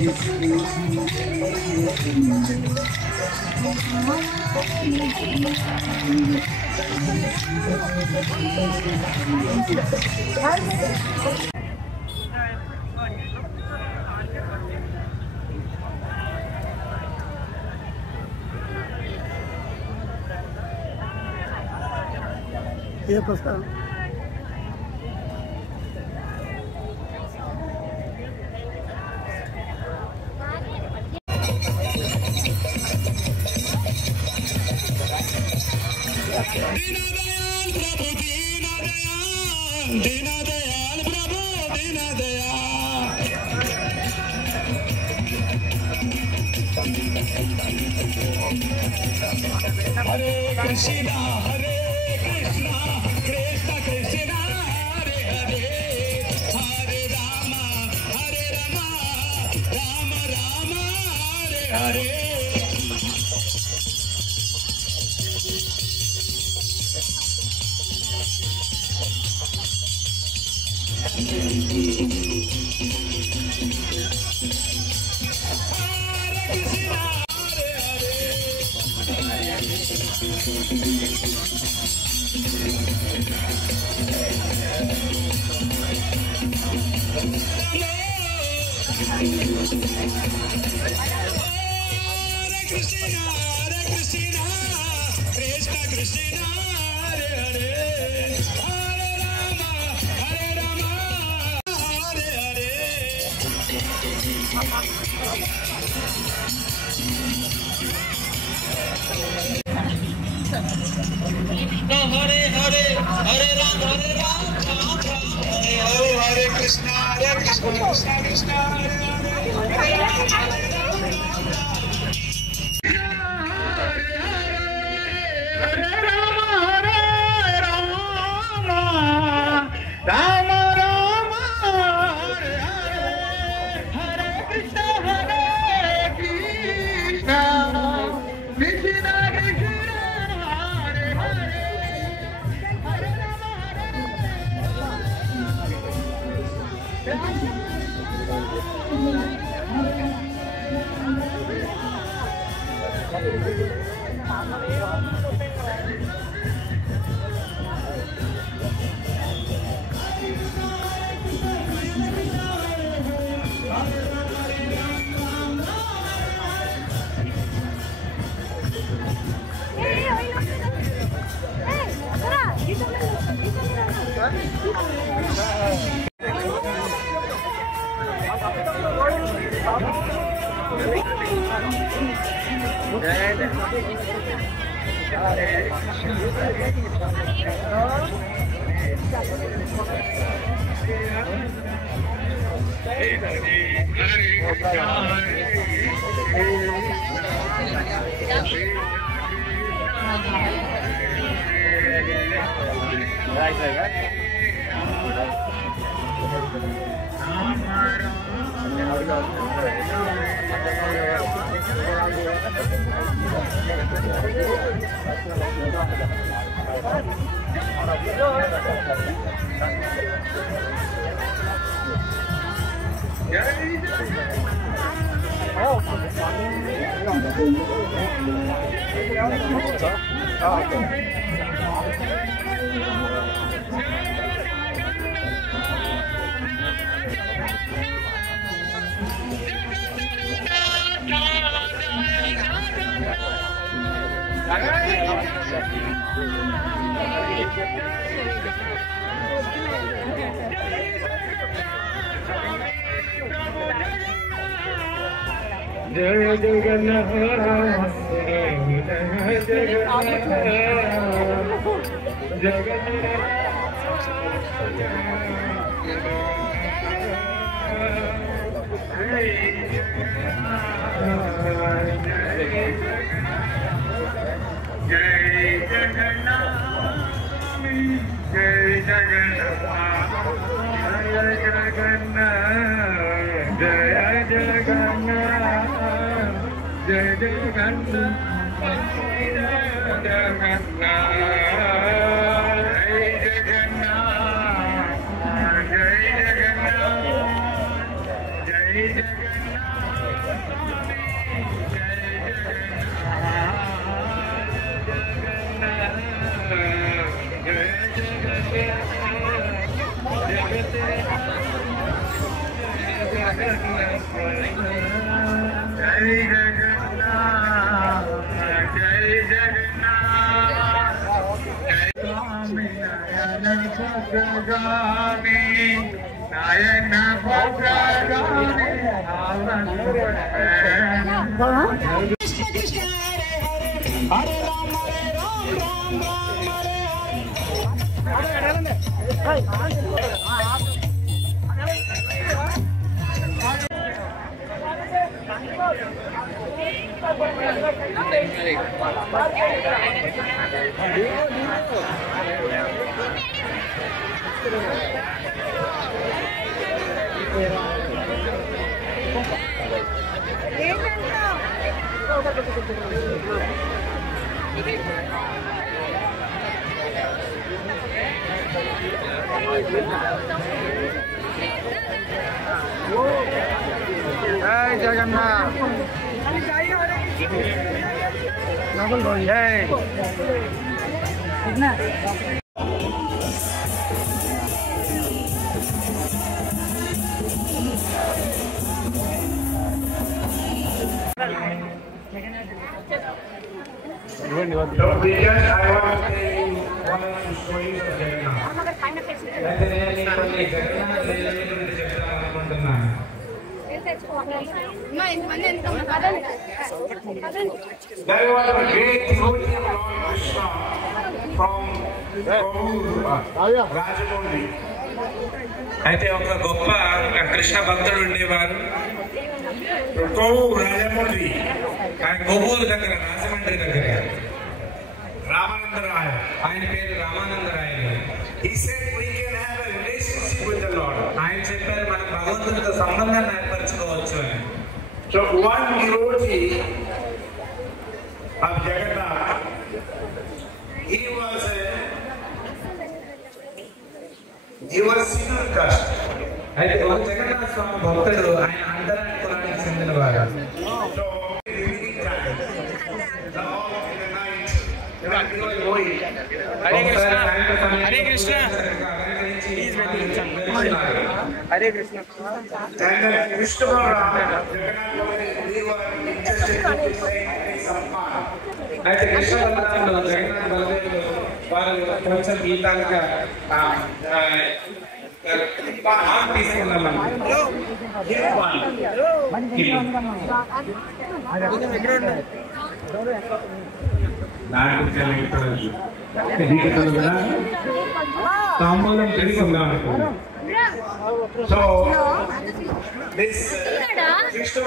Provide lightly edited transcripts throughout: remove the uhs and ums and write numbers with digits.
ये प्रस्ताव दीनदयाल प्रभु दीनदयाल हरे Krishna Krishna Krishna Hare Hare Hare Ram Ram Ram Hare Hare Hare Krishna, Krishna Krishna, Hare Hare, Hare Rama, Hare Hare. Hare Hare, Hare Ram, Ram Ram, Hare Krishna, Krishna Krishna, Hare Hare, Hare जय जगन्नाथ जय जगन्नाथ जय जगन्नाथ जय There was a great devotee of Lord Krishna from Rajamundi. అయితే ఒక గొప్ప కృష్ణ భక్తుడు ఉండేవారు రాజమండ్రి కొవ్వూరు దగ్గర రాజమండ్రి దగ్గర రామానందరాయ ఆయన పేరు Ramananda Raya. He said we can have a relationship with the Lord. ఆయన చెప్పారు మనం భగవంతుడితో సంబంధాన్ని ఏర్పరచుకోవచ్చు అని. So one devotee of Jagannath, he was single caste. అయితే ఒక జగన్నాథ స్వామి భక్తుడు ఆయన అంతరాయ కులానికి చెందినవారు. So Hare Krishna. Hare Krishna. Hare Krishna. And Krishna Jagannath, we were interested in saying Samman. అయితే కృష్ణ బలరాముడు జగన్నాథ్ బలదేవుడు వారు కొంచెం గీతాలుగా తీసుకున్నాం. తాంబూలం తీసుకుందాం. సో దిస్ కృష్ణ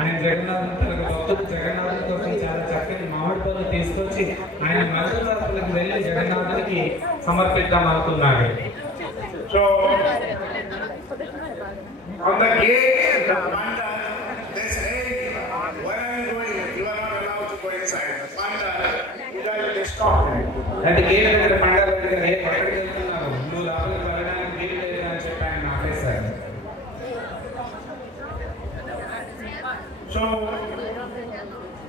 ఆయన జగన్నాథ్ భక్తుడు జగన్నాథుని కోసం చాలా చక్కని మామిడి పళ్ళు తీసుకొచ్చి ఆయన మధురాపులకు వెళ్ళి జగన్నాథునికి సమర్పిద్దాం అనుకున్నాడు. So on the gate the panda they say where are you going, you are not allowed to go inside. The panda will stop. And the gate దగ్గర పండా దగ్గర ఎక్కడికి వెళ్తున్నావు, నువ్వు లోపలికి వెళ్ళడానికి వీలు లేదు అని చెప్పి ఆయన ఆపేశారు. So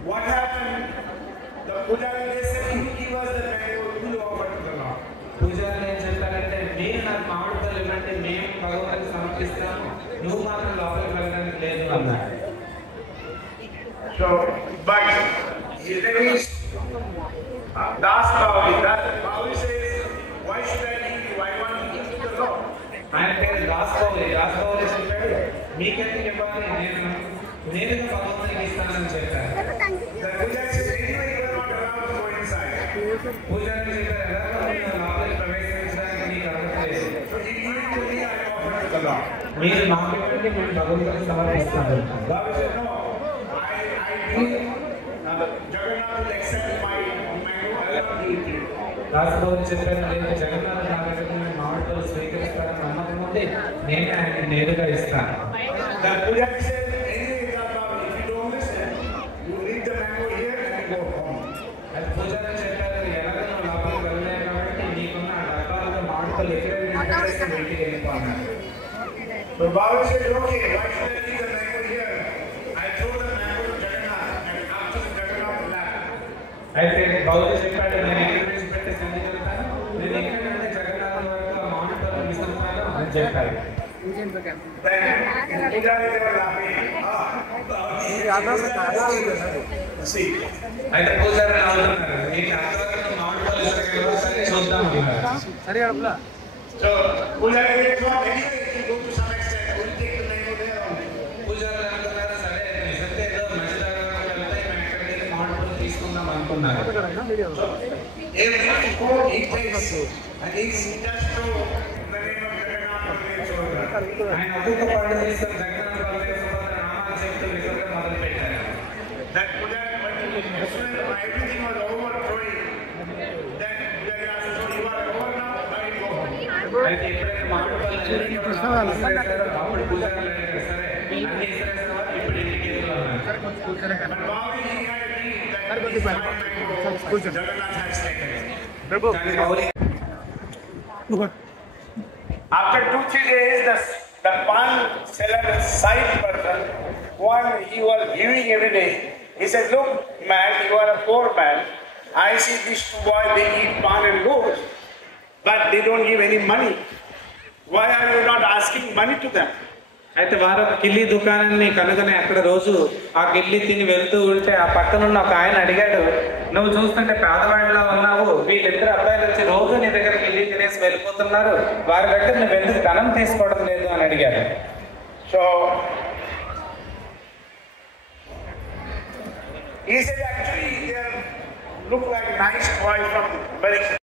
what happened? The Pujari said, "You give us the mango, you offer to the Lord." Pujari ఏం చెప్పారంటే నేను నాకు మామిడి పళ్ళు ఇవ్వండి, మేము భగవంతుడికి సమర్పిస్తాము, నువ్వు మాత్రం లోపలికి వెళ్ళడానికి లేదు అన్నాడు. So but there is Das Bauli says, why should I give you? I want to give to the Lord. ఆయన పేరు దాస్ బావులి చెప్పాడు మీకెందుకు ఇవ్వాలి, నేను భగవంతునికి ఇస్తానని చెప్పారు. పూజారి చెప్పారు లోపలికి ప్రవేశించడానికి నీకు అవ్వట్లేదు, మీరు మాకు ఇవ్వండి, మేము భగవంతునికి సమర్పిస్తాను. రాజబాబు చెప్పారు లేదు జగన్నాథ్ నా దగ్గర నేను మామిడి పళ్ళు స్వీకరిస్తానని నమ్మకం ఉంది, నేను ఆయన నేరుగా ఇస్తాను. పూజారి చెప్పారు ఎలాగో లోపలికి వెళ్ళలేదు కాబట్టి నీకున్న డబ్బాలతో మామిడి పళ్ళు ఎక్కడ ఇంటికి వెళ్ళిపోన్నాను. But Baba said, okay, why should I leave the mango here? I throw the mango to Jagannath and after the Jagannath lap. అయితే బాబు చెప్పాడు నేను ఇక్కడ నుంచి పెట్టేసి ఎందుకు వెళ్తాను నేను ఎక్కడంటే జగన్నాథం వరకు ఆ మామిడిపళ్ళు విసురుతాను అని చెప్పాడు. అయితే పూజారి అవుతున్నారు నీకు అంతవరకు మామిడిపళ్ళు విసరగలవా సరే చూద్దాం సరే అట్లా. So పూజారి పూజారులు అనుకున్నారు సరే నిజంగా ఏదో మంచి దారిలో వెళ్తే మేము ఎక్కడికి మామిడిపళ్ళు తీసుకుందాం అనుకున్నారు. ఆయన ఒక్కొక్క పండు తీసుకొని జగన్నాథ బలదేవ నామాలు చెప్తూ విసురుగా మొదలు పెట్టారు. అయితే ఎప్పుడైతే మామిడిపళ్ళు అప్పుడు పూజారులు సరే అన్ని ఇస్తారా ఇప్పుడు ఇంటికి After 2-3 days, the pan seller, side person, one he was giving every day. He said, "Look, man, you are a poor man. I see these two boys, they eat pan and goat, but they don't give any money. Why are you not asking money to them?" అయితే వారు ఒక కిల్లీ దుకాణాన్ని కనుగొని అక్కడ రోజు ఆ కిల్లీ తిని వెళ్తూ ఉంటే ఆ పక్కనున్న ఒక ఆయన అడిగాడు, నువ్వు చూస్తుంటే పేదవాడిలా ఉన్నావు, వీళ్ళిద్దరు అబ్బాయిలు వచ్చి రోజు నీ దగ్గర కిల్లీ తినేసి వెళ్ళిపోతున్నారు, వారి దగ్గర నువ్వు ఎందుకు ధనం తీసుకోవడం లేదు అని అడిగాడు. సో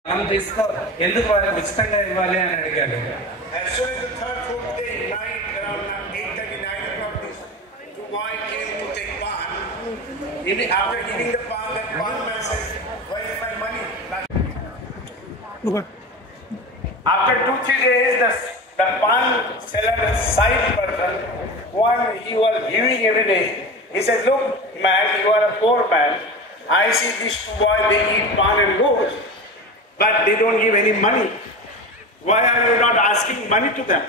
ధనం తీసుకో, ఎందుకు వారికి ఉచితంగా ఇవ్వాలి అని అడిగాడు. After giving the palm, that palm man says, "Where is my money?" After 2-3 days, the palm seller, side person, one he was giving every day. He said, "Look, man, you are a poor man. I see these two boys, they eat pan and goat, but they don't give any money. Why are you not asking money to them?"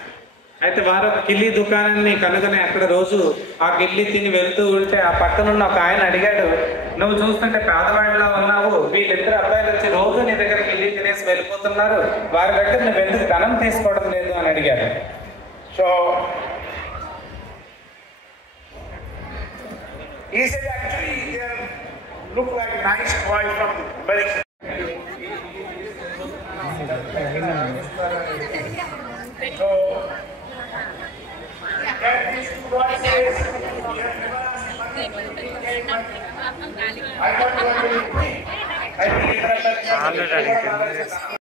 అయితే వారు ఒక కిల్లీ దుకాణాన్ని కనుగొని అక్కడ రోజు ఆ కిల్లీ తిని వెళ్తూ ఉంటే ఆ పక్కనున్న ఒక ఆయన అడిగాడు, నువ్వు చూస్తుంటే పేదవాడిలా ఉన్నావు, వీళ్ళిద్దరు అబ్బాయిలు వచ్చి రోజు నీ దగ్గర కిల్లీ తినేసి వెళ్ళిపోతున్నారు, వారి దగ్గర నువ్వు ఎందుకు ధనం తీసుకోవడం లేదు అని అడిగాడు. So he said, actually they look like nice boys from very so I